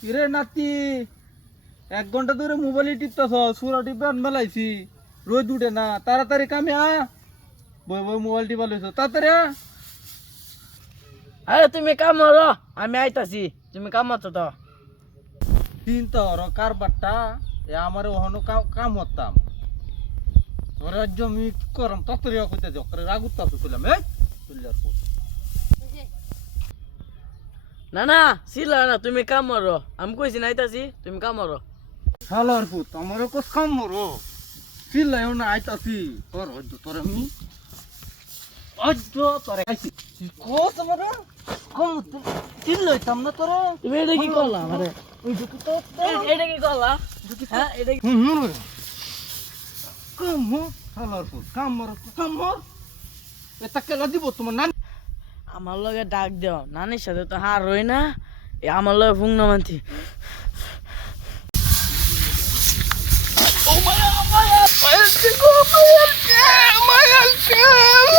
কিরে নাতি 1 ঘন্টা ধরে মোবাইল টিপতেছ সুরা টিপে মেলাইছি রোদ উঠে না তাড়াতাড়ি কামে বই বই মোবাইল টিপা লইছ তাড়াতাড়ি আরে তুমি কাম করো আমি আইতাছি তুমি কাম করছো তো চিন্তা হর কারবারটা আমার ওখানে কাম হতাম তোর রাজ্য আমি কি করম তাড়াতাড়ি কইতে যাও রাগ উত্তাপ তুলাম তুললে আর না না ছিল না তুমি কাম করো আমি কইছি না আইতাছি তুমি কাম করো শালার পুত আমার কস কাম মরো চিল্লাইও না আইতাছি তোর হইতো তোর আমি অজ্জ তোরে আইছি কোস আমার কম চিল্লাইতাম না তোরে তুমি এটা কি করলা আরে ওই যে তো এটা কি করলা হ্যাঁ এটা কি কাম মর শালার পুত কাম মর এটা কেলা দিব তোমার নানি আমার লগে ডাক দিও নানির সাথে তো হার রই না আমার লগে ফুং না মানতি ও মায়া মায়া মায়া মায়া মায়া